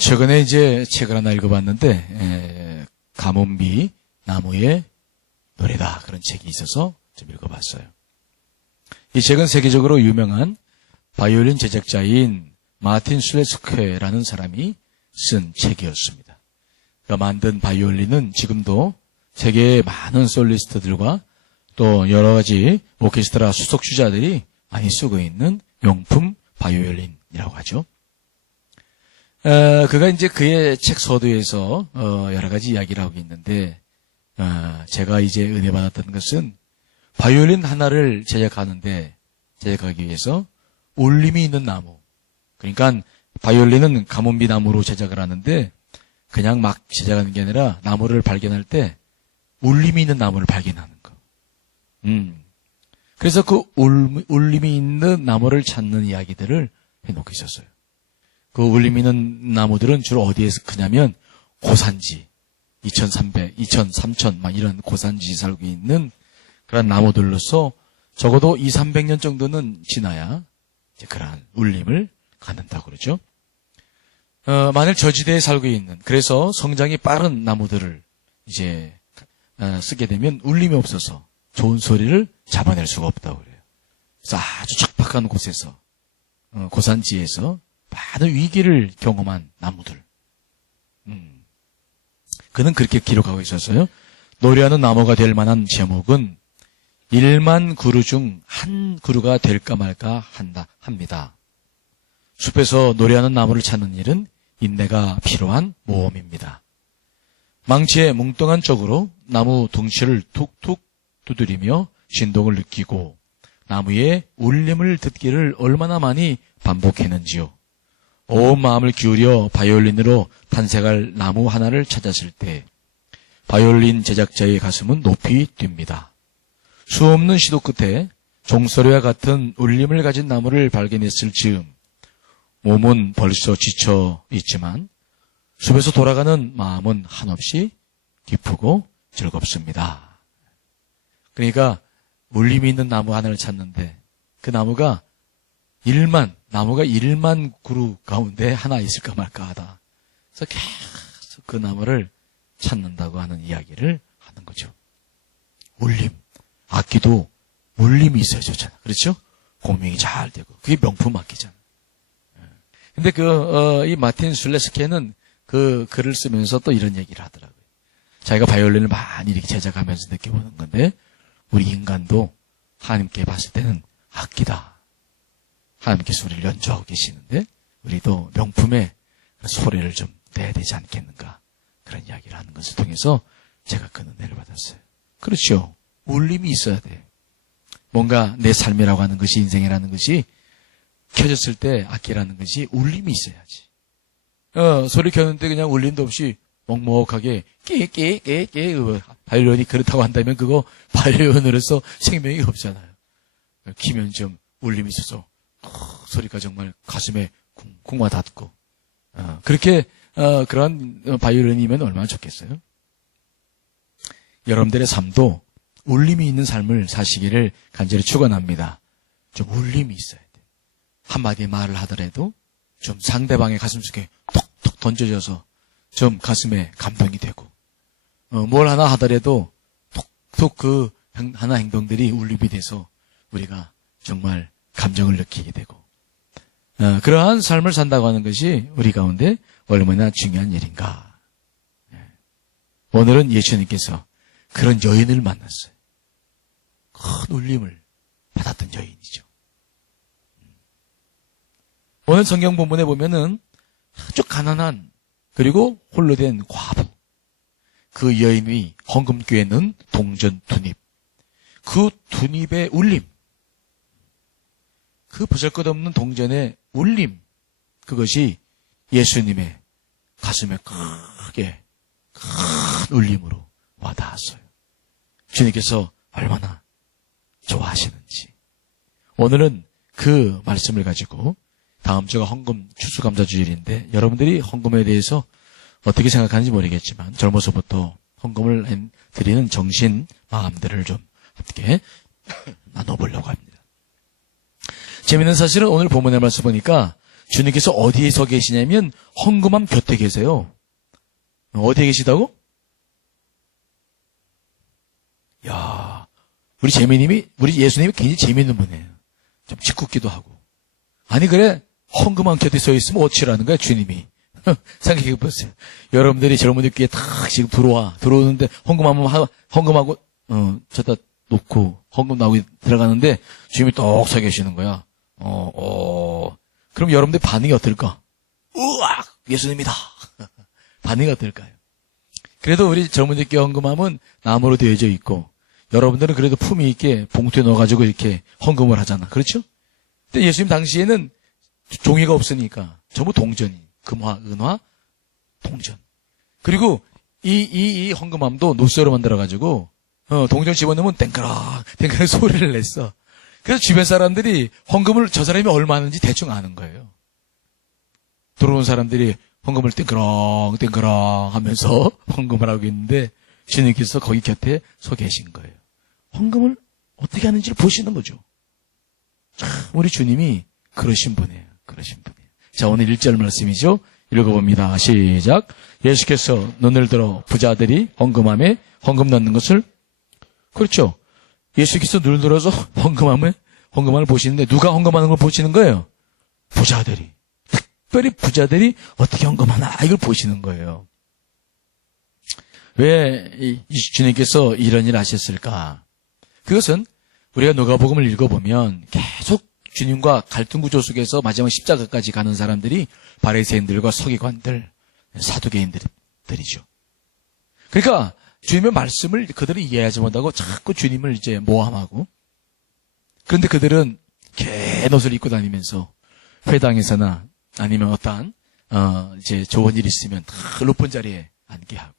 최근에 이제 책을 하나 읽어봤는데, 가뭄비 나무의 노래다. 그런 책이 있어서 좀 읽어봤어요. 이 책은 세계적으로 유명한 바이올린 제작자인 마틴 술레스케라는 사람이 쓴 책이었습니다. 그가 만든 바이올린은 지금도 세계의 많은 솔리스트들과 또 여러 가지 오케스트라 수석주자들이 많이 쓰고 있는 명품 바이올린이라고 하죠. 그가 이제 그의 책 서두에서 여러 가지 이야기를 하고 있는데, 제가 이제 은혜 받았던 것은 바이올린 하나를 제작하기 위해서 울림이 있는 나무. 그러니까 바이올린은 가뭄비 나무로 제작을 하는데 그냥 막 제작하는 게 아니라 나무를 발견할 때 울림이 있는 나무를 발견하는 거. 그래서 그 울림이 있는 나무를 찾는 이야기들을 해놓고 있었어요. 그 울림 있는 나무들은 주로 어디에서 크냐면 고산지, 2300, 2000, 3000 막 이런 고산지에 살고 있는 그런 나무들로서 적어도 200~300년 정도는 지나야 이제 그러한 울림을 갖는다고 그러죠. 만일 저지대에 살고 있는, 그래서 성장이 빠른 나무들을 이제 쓰게 되면 울림이 없어서 좋은 소리를 잡아낼 수가 없다고 그래요. 그래서 아주 척박한 곳에서, 고산지에서 많은 위기를 경험한 나무들. 그는 그렇게 기록하고 있었어요. 노래하는 나무가 될 만한 제목은 1만 그루 중 한 그루가 될까 말까 합니다. 숲에서 노래하는 나무를 찾는 일은 인내가 필요한 모험입니다. 망치의 뭉뚱한 쪽으로 나무 둥치를 툭툭 두드리며 진동을 느끼고 나무의 울림을 듣기를 얼마나 많이 반복했는지요. 온 마음을 기울여 바이올린으로 탄생할 나무 하나를 찾았을 때 바이올린 제작자의 가슴은 높이 뜁니다. 수없는 시도 끝에 종소리와 같은 울림을 가진 나무를 발견했을 즈음 몸은 벌써 지쳐 있지만 숲에서 돌아가는 마음은 한없이 기쁘고 즐겁습니다. 그러니까 울림이 있는 나무 하나를 찾는데 그 나무가 1만 그루 가운데 하나 있을까 말까 하다. 그래서 계속 그 나무를 찾는다고 하는 이야기를 하는 거죠. 울림. 악기도 울림이 있어야 좋잖아. 그렇죠? 공명이 잘 되고. 그게 명품 악기잖아. 근데 이 마틴 술레스케는 그 글을 쓰면서 또 이런 얘기를 하더라고요. 자기가 바이올린을 많이 이렇게 제작하면서 느껴보는 건데, 우리 인간도 하나님께 봤을 때는 악기다. 하나님께서 우리를 연주하고 계시는데, 우리도 명품의 소리를 좀 내야 되지 않겠는가. 그런 이야기를 하는 것을 통해서 제가 그 은혜를 받았어요. 그렇죠. 울림이 있어야 돼. 뭔가 내 삶이라고 하는 것이, 인생이라는 것이 켜졌을 때 악기라는 것이 울림이 있어야지. 소리 켰는데 그냥 울림도 없이 먹먹하게 깨 바이올린이 그렇다고 한다면 그거 바이올린으로서 생명이 없잖아요. 키면 좀 울림이 있어서 소리가 정말 가슴에 쿵쿵 와 닿고 그렇게 그런 바이올린이면 얼마나 좋겠어요. 여러분들의 삶도 울림이 있는 삶을 사시기를 간절히 축원합니다. 좀 울림이 있어야 돼. 한마디 말을 하더라도 좀 상대방의 가슴속에 톡톡 던져져서 좀 가슴에 감동이 되고, 뭘 하나 하더라도 톡톡 그 하나 행동들이 울림이 돼서 우리가 정말 감정을 느끼게 되고, 그러한 삶을 산다고 하는 것이 우리 가운데 얼마나 중요한 일인가. 오늘은 예수님께서 그런 여인을 만났어요. 큰 울림을 받았던 여인이죠. 오늘 성경 본문에 보면은 아주 가난한 그리고 홀로 된 과부, 그 여인이 헌금교에 넣은 동전 두닙, 그 두닙의 울림, 그 보잘것없는 동전의 울림, 그것이 예수님의 가슴에 크게 큰 울림으로 와닿았어요. 주님께서 얼마나 좋아하시는지. 오늘은 그 말씀을 가지고, 다음 주가 헌금 추수감사주일인데 여러분들이 헌금에 대해서 어떻게 생각하는지 모르겠지만 젊어서부터 헌금을 드리는 정신, 마음들을 좀 함께 나눠보려고 합니다. 재미있는 사실은 오늘 본문의 말씀 보니까 주님께서 어디에 서 계시냐면 헌금함 곁에 계세요. 어디에 계시다고? 야, 우리 예수님이 굉장히 재미있는 분이에요. 좀 짓궂기도 하고. 아니, 그래, 헌금함 곁에 서 있으면 어찌라는 거야, 주님이. 생각해 보세요. 여러분들이 젊은이 귀에 탁 지금 들어오는데 헌금하고, 저다 놓고, 헌금 나오고 들어가는데, 주님이 똑 서 계시는 거야. 그럼 여러분들 반응이 어떨까? 우와! 예수님이다! 반응이 어떨까요? 그래도 우리 젊은이께 헌금함은 나무로 되어져 있고, 여러분들은 그래도 품위 있게 봉투에 넣어가지고 이렇게 헌금을 하잖아. 그렇죠? 근데 예수님 당시에는 종이가 없으니까 전부 동전이. 금화, 은화, 동전. 그리고 이 헌금함도 노쇠로 만들어가지고, 동전 집어넣으면 땡그락 소리를 냈어. 그래서 주변 사람들이 헌금을 저 사람이 얼마 하는지 대충 아는 거예요. 들어온 사람들이 헌금을 땡그락 하면서 헌금을 하고 있는데 주님께서 거기 곁에 서 계신 거예요. 헌금을 어떻게 하는지를 보시는 거죠. 참, 우리 주님이 그러신 분이에요. 자, 오늘 1절 말씀이죠. 읽어봅니다. 시작. 예수께서 눈을 들어 부자들이 헌금함에 헌금 넣는 것을, 그렇죠. 예수께서 눈을 들어서 헌금함을 보시는데 누가 헌금하는 걸 보시는 거예요? 부자들이. 특별히 부자들이 어떻게 헌금하나 이걸 보시는 거예요. 왜 주님께서 이런 일을 하셨을까? 그것은 우리가 누가복음을 읽어보면 계속 주님과 갈등 구조 속에서 마지막 십자가까지 가는 사람들이 바리새인들과 서기관들, 사두개인들이죠. 그러니까 주님의 말씀을 그들이 이해하지 못하고 자꾸 주님을 이제 모함하고, 그런데 그들은 개옷을 입고 다니면서 회당에서나 아니면 어떠한 이제 좋은 일 있으면 다 높은 자리에 앉게 하고,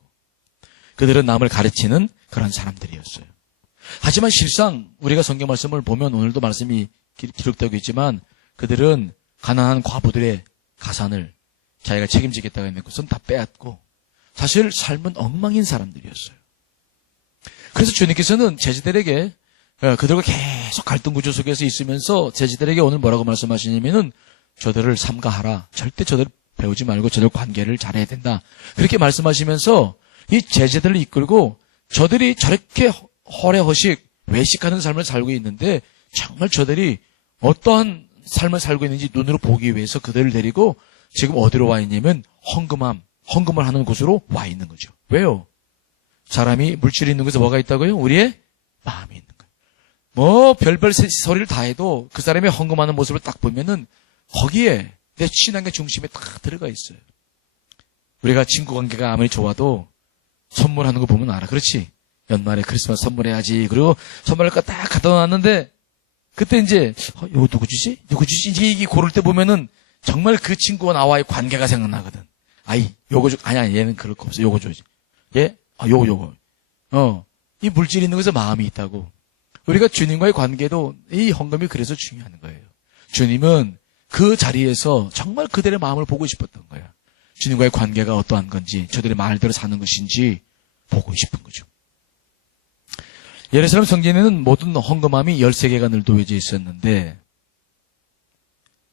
그들은 남을 가르치는 그런 사람들이었어요. 하지만 실상 우리가 성경 말씀을 보면 오늘도 말씀이 기록되고 있지만 그들은 가난한 과부들의 가산을 자기가 책임지겠다고 했는 것은 다 빼앗고 사실 삶은 엉망인 사람들이었어요. 그래서 주님께서는 제자들에게 그들과 계속 갈등 구조 속에서 있으면서 제자들에게 오늘 뭐라고 말씀하시냐면은 저들을 삼가하라. 절대 저들 배우지 말고 저들 관계를 잘해야 된다. 그렇게 말씀하시면서 이 제자들을 이끌고 저들이 저렇게 허례허식 외식하는 삶을 살고 있는데 정말 저들이 어떠한 삶을 살고 있는지 눈으로 보기 위해서 그들을 데리고 지금 어디로 와 있냐면 헌금을 하는 곳으로 와 있는 거죠. 왜요? 사람이 물질이 있는 곳에 뭐가 있다고요? 우리의 마음이 있는 거예요. 뭐 별별 소리를 다 해도 그 사람이 헌금하는 모습을 딱 보면은 거기에 내 신앙의 중심에 딱 들어가 있어요. 우리가 친구 관계가 아무리 좋아도 선물하는 거 보면 알아. 그렇지? 연말에 크리스마스 선물해야지. 그리고 선물을 딱 갖다 놨는데 그때 이제 이거 누구 주지? 이게 고를 때 보면은 정말 그 친구와 나와의 관계가 생각나거든. 요거 줘. 아니야, 얘는 그럴 거 없어. 요거 줘야지. 얘? 요거. 이 물질이 있는 곳에 마음이 있다고. 우리가 주님과의 관계도 이 헌금이 그래서 중요한 거예요. 주님은 그 자리에서 정말 그들의 마음을 보고 싶었던 거야. 주님과의 관계가 어떠한 건지, 저들의 말대로 사는 것인지 보고 싶은 거죠. 예루살렘 성전에는 모든 헌금함이 13개가 늘 놓여져 있었는데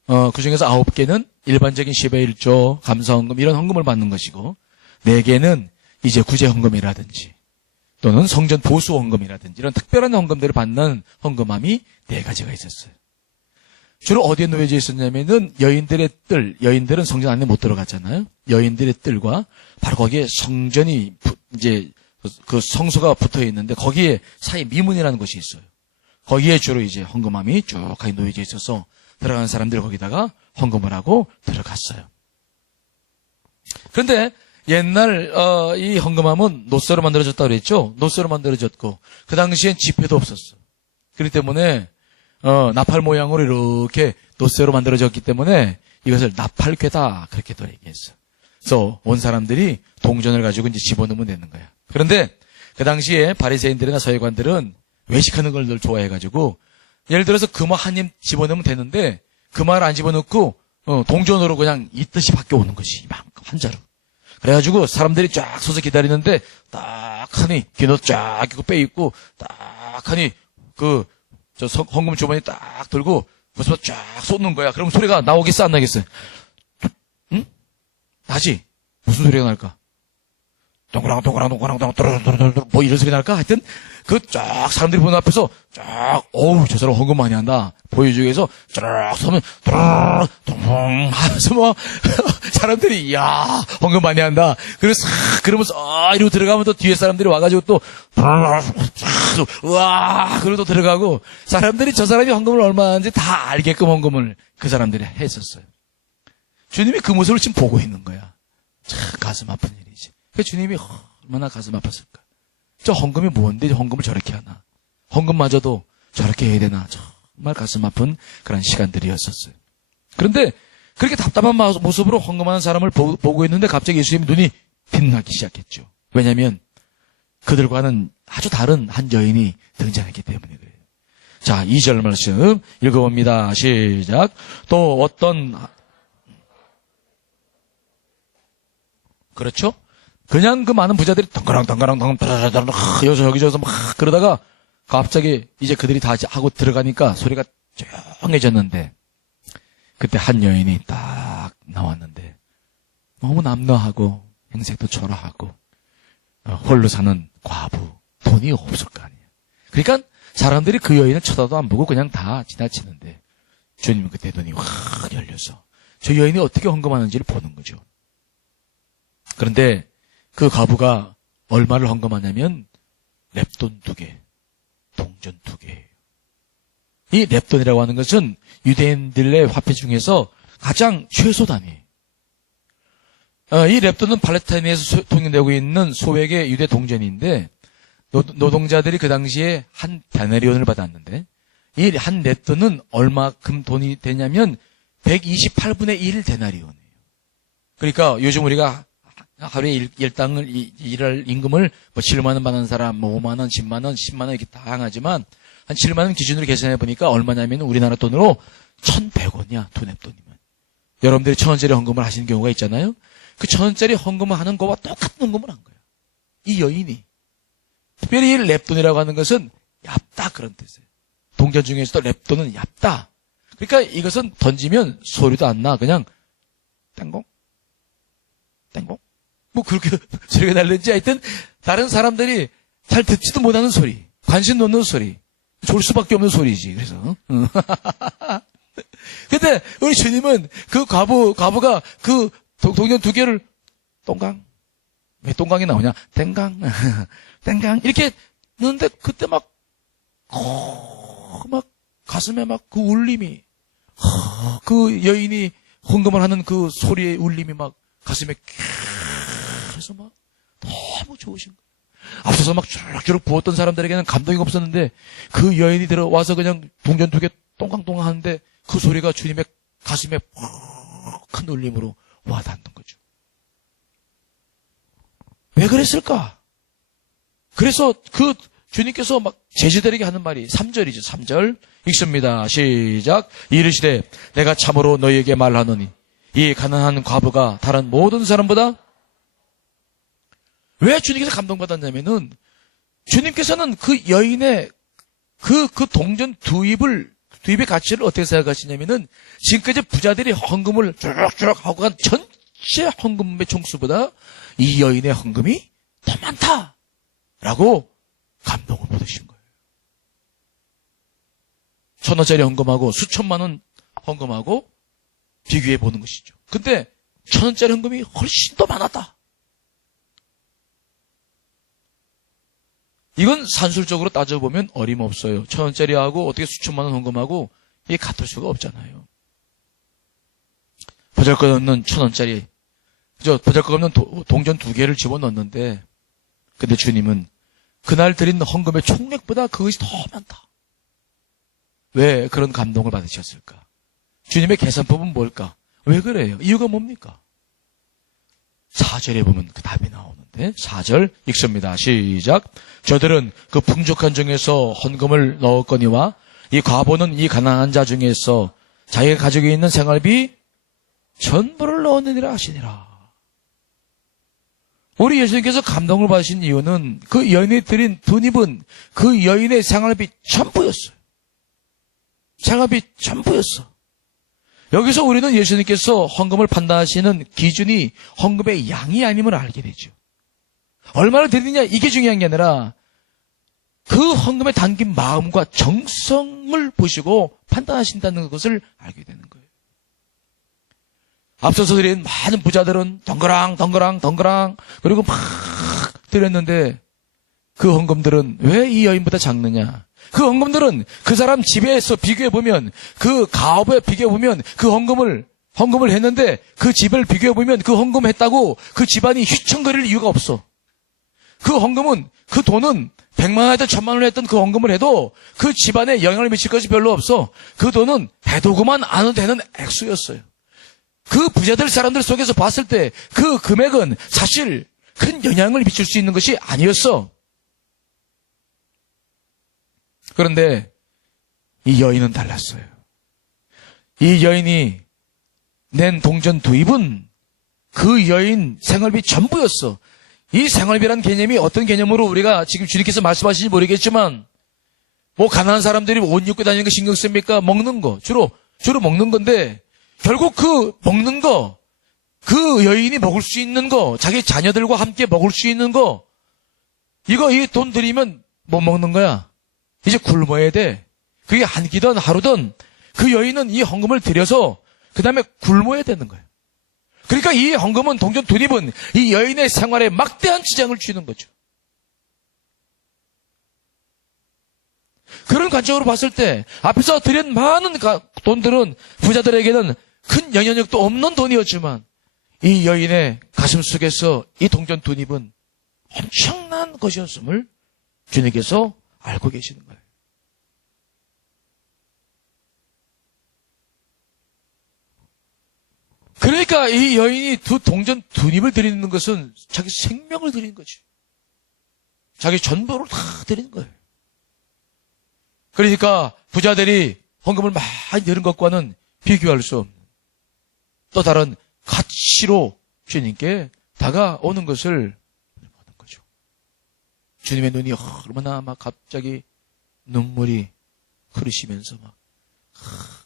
그 중에서 9개는 일반적인 10의 1조, 감사헌금 이런 헌금을 받는 것이고 4개는 이제 구제헌금이라든지 또는 성전 보수헌금이라든지 이런 특별한 헌금들을 받는 헌금함이 4가지가 있었어요. 주로 어디에 놓여져 있었냐면은 여인들의 뜰, 여인들은 성전 안에 못 들어갔잖아요. 여인들의 뜰과 바로 거기에 성전이 이제 그 성소가 붙어 있는데 거기에 사이 미문이라는 곳이 있어요. 거기에 주로 이제 헌금함이 쭉 놓여져 있어서 들어간 사람들 거기다가 헌금을 하고 들어갔어요. 그런데 옛날 이 헌금함은 노쇠로 만들어졌다고 그랬죠. 노쇠로 만들어졌고 그 당시엔 지폐도 없었어. 그렇기 때문에 나팔 모양으로 이렇게 노쇠로 만들어졌기 때문에 이것을 나팔괴다 그렇게도 얘기했어. 그래서 온 사람들이 동전을 가지고 이제 집어넣으면 되는 거야. 그런데 그 당시에 바리새인들이나 서기관들은 외식하는 걸 늘 좋아해가지고 예를 들어서 금화 한 입 집어넣으면 되는데 금화를 안 집어넣고 동전으로 그냥 있듯이 밖에 오는 것이 이만큼 한 자루. 그래가지고 사람들이 쫙 서서 기다리는데 딱 하니 기노 쫙 있고 빼 있고 딱 하니 저 헌금 주머니 딱 들고 벌써 쫙 쏟는 거야. 그럼 소리가 나오겠어, 안 나겠어요? 응? 나지? 무슨 소리가 날까? 동그랑, 뭐 이런 소리 날까? 하여튼, 그 쫙 사람들이 보는 앞에서 쫙, 어우, 저 사람 헌금 많이 한다. 보여주기 위해서 쫙 서면, 동 하면서 뭐, 사람들이, 이야, 헌금 많이 한다. 그래서, 그러면서, 이러고 들어가면 또 뒤에 사람들이 와가지고 또, 우와, 그러고 또 들어가고, 사람들이 저 사람이 헌금을 얼마 하는지 다 알게끔 헌금을 그 사람들이 했었어요. 주님이 그 모습을 지금 보고 있는 거야. 참 가슴 아픈 일이지. 그 주님이 얼마나 가슴 아팠을까. 저 헌금이 뭔데 헌금을 저렇게 하나. 헌금마저도 저렇게 해야 되나. 정말 가슴 아픈 그런 시간들이었었어요. 그런데 그렇게 답답한 모습으로 헌금하는 사람을 보고 있는데 갑자기 예수님의 눈이 빛나기 시작했죠. 왜냐하면 그들과는 아주 다른 한 여인이 등장했기 때문에 그래요. 자, 2절 말씀 읽어봅니다. 시작. 또 어떤, 그렇죠? 그냥 그 많은 부자들이 덩그랑 여기저기서 막 그러다가 갑자기 이제 그들이 다 하고 들어가니까 소리가 조용해졌는데 그때 한 여인이 딱 나왔는데 너무 남노하고 행색도 초라하고 홀로 사는 과부, 돈이 없을 거 아니에요. 그러니까 사람들이 그 여인을 쳐다도 안 보고 그냥 다 지나치는데 주님은 그때 눈이 확 열려서 저 여인이 어떻게 헌금하는지를 보는 거죠. 그런데 그 과부가 얼마를 헌금하냐면 렙돈 2개, 동전 2개예요. 이 렙돈이라고 하는 것은 유대인들의 화폐 중에서 가장 최소 단위예요. 이 렙돈은 팔레스타인에서 통용되고 있는 소액의 유대 동전인데 노동자들이 그 당시에 한 데나리온을 받았는데 이 한 렙돈은 얼마큼 돈이 되냐면 128분의 1 데나리온이에요. 그러니까 요즘 우리가 하루에 일당을 일할 임금을 뭐 7만 원 받는 사람, 뭐 5만 원, 10만 원, 10만 원 이렇게 다양하지만 한 7만 원 기준으로 계산해 보니까 얼마냐면 우리나라 돈으로 1,100원이야, 두 렙돈이면. 여러분들이 1,000원짜리 헌금을 하시는 경우가 있잖아요. 그 1,000원짜리 헌금을 하는 거와 똑같은 헌금을 한 거예요. 이 여인이. 특별히 이 렙돈이라고 하는 것은 얇다 그런 뜻이에요. 동전 중에서도 렙돈은 얇다. 그러니까 이것은 던지면 소리도 안 나. 그냥 땡공 땡공 뭐 그렇게 소리가 날는지 하여튼 다른 사람들이 잘 듣지도 못하는 소리, 관심 놓는 소리, 졸 수밖에 없는 소리지. 그래서 근데 우리 주님은 그 과부가 그 동전 2개를 똥강, 왜 똥강이 나오냐? 땡강 땡강 이렇게 넣는데 그때 막 가슴에 막 그 울림이, 그 여인이 헌금을 하는 그 소리의 울림이 막 가슴에 그래서 막 너무 좋으신 거예요. 앞서서 막 주룩주룩 부었던 사람들에게는 감동이 없었는데 그 여인이 들어와서 그냥 동전 2개 똥강똥강 하는데 그 소리가 주님의 가슴에 큰 울림으로 와닿는 거죠. 왜 그랬을까? 그래서 그 주님께서 막 제자들에게 하는 말이 3절이죠. 3절 읽습니다. 시작. 이르시되 내가 참으로 너희에게 말하노니 이 가난한 과부가 다른 모든 사람보다 왜 주님께서 감동받았냐면은 주님께서는 그 여인의 그 동전 두입의 가치를 어떻게 생각하시냐면은 지금까지 부자들이 헌금을 쭈룩쭈룩 하고 간 전체 헌금의 총수보다 이 여인의 헌금이 더 많다라고 감동을 받으신 거예요. 1,000원짜리 헌금하고 수천만 원 헌금하고 비교해 보는 것이죠. 근데 1,000원짜리 헌금이 훨씬 더 많았다. 이건 산술적으로 따져보면 어림없어요. 1,000원짜리하고 어떻게 수천만 원 헌금하고 이게 같을 수가 없잖아요. 보잘것없는 1,000원짜리, 그죠? 보잘것없는 동전 2개를 집어넣었는데, 근데 주님은 그날 드린 헌금의 총액보다 그것이 더 많다. 왜 그런 감동을 받으셨을까? 주님의 계산법은 뭘까? 왜 그래요? 이유가 뭡니까? 4절에 보면 그 답이 나오는데 4절 읽습니다. 시작. 저들은 그 풍족한 중에서 헌금을 넣었거니와 이 과부는 이 가난한 자 중에서 자기가 가지고 있는 생활비 전부를 넣었느니라 하시니라. 우리 예수님께서 감동을 받으신 이유는 그 여인이 드린 돈입은 그 여인의 생활비 전부였어요. 생활비 전부였어. 여기서 우리는 예수님께서 헌금을 판단하시는 기준이 헌금의 양이 아님을 알게 되죠. 얼마를 드리느냐 이게 중요한 게 아니라 그 헌금에 담긴 마음과 정성을 보시고 판단하신다는 것을 알게 되는 거예요. 앞서서 드린 많은 부자들은 덩그랑 그리고 막 드렸는데 그 헌금들은 왜 이 여인보다 작느냐? 그 헌금들은 그 사람 집에서 비교해보면 그 가업에 비교해보면 그 헌금을 했는데 그 집을 비교해보면 그 헌금했다고 그 집안이 휘청거릴 이유가 없어. 그 헌금은 그 돈은 100만 원이든 1000만 원을 했던 그 헌금을 해도 그 집안에 영향을 미칠 것이 별로 없어. 그 돈은 해도구만 안 해도 되는 액수였어요. 그 부자들 사람들 속에서 봤을 때 그 금액은 사실 큰 영향을 미칠 수 있는 것이 아니었어. 그런데 이 여인은 달랐어요. 이 여인이 낸 동전 두입은 그 여인 생활비 전부였어. 이 생활비란 개념이 어떤 개념으로 우리가 지금 주님께서 말씀하시는지 모르겠지만 뭐 가난한 사람들이 옷 입고 다니는 거 신경 씁니까? 먹는 거. 주로 먹는 건데 결국 그 먹는 거, 그 여인이 먹을 수 있는 거, 자기 자녀들과 함께 먹을 수 있는 거, 이거 이 돈 들이면 뭐 먹는 거야? 이제 굶어야 돼. 그게 한 끼든 하루든 그 여인은 이 헌금을 들여서 그 다음에 굶어야 되는 거예요. 그러니까 이 헌금은 동전 두입은 이 여인의 생활에 막대한 지장을 주는 거죠. 그런 관점으로 봤을 때 앞에서 드린 많은 돈들은 부자들에게는 큰 영향력도 없는 돈이었지만 이 여인의 가슴 속에서 이 동전 두입은 엄청난 것이었음을 주님께서 알고 계시는 거예요. 그러니까 이 여인이 동전 두입을 드리는 것은 자기 생명을 드리는 거지. 자기 전부를 다 드리는 거예요. 그러니까 부자들이 헌금을 많이 드린 것과는 비교할 수 없는 또 다른 가치로 주님께 다가오는 것을 보는 거죠. 주님의 눈이 얼마나 막 갑자기 눈물이 흐르시면서 막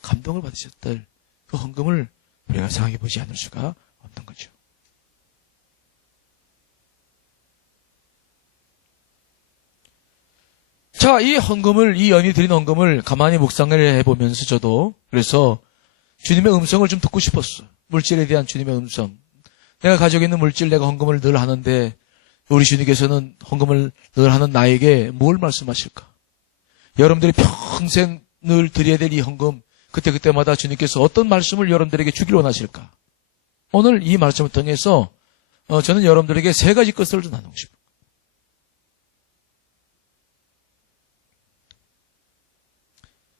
감동을 받으셨던 그 헌금을 우리가 생각해 보지 않을 수가 없는 거죠. 자, 이 헌금을, 이 여인이 드린 헌금을 가만히 묵상을 해보면서 저도 그래서 주님의 음성을 좀 듣고 싶었어. 물질에 대한 주님의 음성. 내가 가지고 있는 물질, 내가 헌금을 늘 하는데 우리 주님께서는 헌금을 늘 하는 나에게 뭘 말씀하실까? 여러분들이 평생 늘 드려야 될 이 헌금, 그때마다 주님께서 어떤 말씀을 여러분들에게 주기를 원하실까? 오늘 이 말씀을 통해서 저는 여러분들에게 3가지 것을 좀 나누고 싶어요.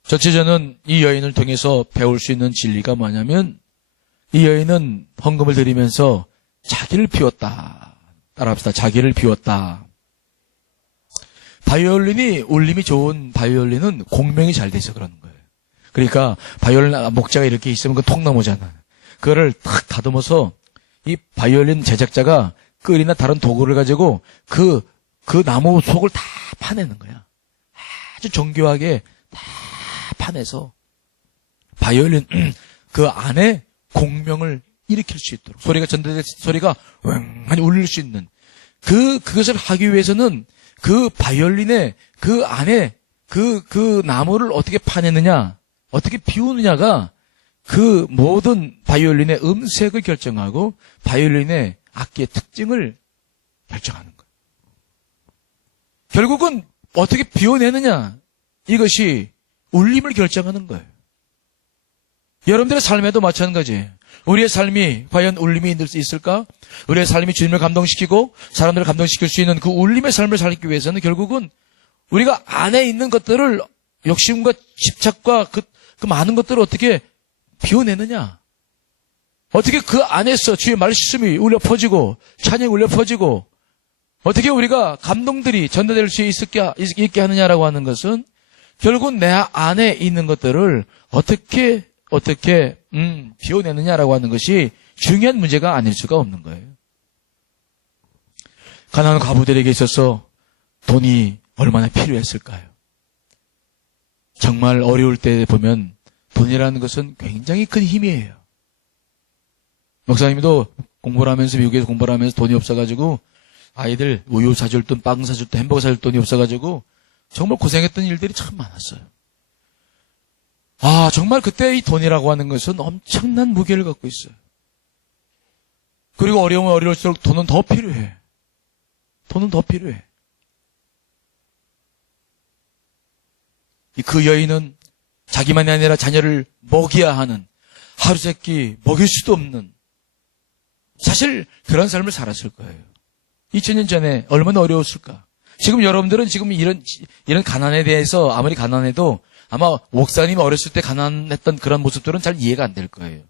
첫째, 저는 이 여인을 통해서 배울 수 있는 진리가 뭐냐면 이 여인은 헌금을 드리면서 자기를 비웠다. 따라합시다. 자기를 비웠다. 바이올린이 울림이 좋은 바이올린은 공명이 잘 돼서 그러는 거예요. 그러니까 바이올린 목자가 이렇게 있으면 그 통 나오잖아. 그거를 탁 다듬어서 이 바이올린 제작자가 끌이나 다른 도구를 가지고 그 나무 속을 다 파내는 거야. 아주 정교하게 다 파내서 바이올린 그 안에 공명을 일으킬 수 있도록 소리가 전달될 소리가 많이 울릴 수 있는 그것을 하기 위해서는 그 바이올린의 그 안에 그 나무를 어떻게 파내느냐, 어떻게 비우느냐가 그 모든 바이올린의 음색을 결정하고 바이올린의 악기의 특징을 결정하는 거예요. 결국은 어떻게 비워내느냐, 이것이 울림을 결정하는 거예요. 여러분들의 삶에도 마찬가지예요. 우리의 삶이 과연 울림이 있을까? 우리의 삶이 주님을 감동시키고 사람들을 감동시킬 수 있는 그 울림의 삶을 살기 위해서는 결국은 우리가 안에 있는 것들을 욕심과 집착과 그 많은 것들을 어떻게 비워내느냐? 어떻게 그 안에서 주의 말씀이 울려 퍼지고 찬양이 울려 퍼지고 어떻게 우리가 감동들이 전달될 수 있게 하느냐라고 하는 것은 결국은 내 안에 있는 것들을 어떻게 비워내느냐라고 하는 것이 중요한 문제가 아닐 수가 없는 거예요. 가난한 과부들에게 있어서 돈이 얼마나 필요했을까요? 정말 어려울 때 보면 돈이라는 것은 굉장히 큰 힘이에요. 목사님도 공부를 하면서, 미국에서 공부를 하면서 돈이 없어가지고 아이들 우유 사줄 돈, 빵 사줄 돈, 햄버거 사줄 돈이 없어가지고 정말 고생했던 일들이 참 많았어요. 정말 그때 이 돈이라고 하는 것은 엄청난 무게를 갖고 있어요. 그리고 어려우면 어려울수록 돈은 더 필요해. 돈은 더 필요해. 그 여인은 자기만이 아니라 자녀를 먹여야 하는, 하루 세끼 먹일 수도 없는, 사실 그런 삶을 살았을 거예요. 2000년 전에 얼마나 어려웠을까. 지금 여러분들은 지금 이런 가난에 대해서 아무리 가난해도 아마 목사님 어렸을 때 가난했던 그런 모습들은 잘 이해가 안 될 거예요.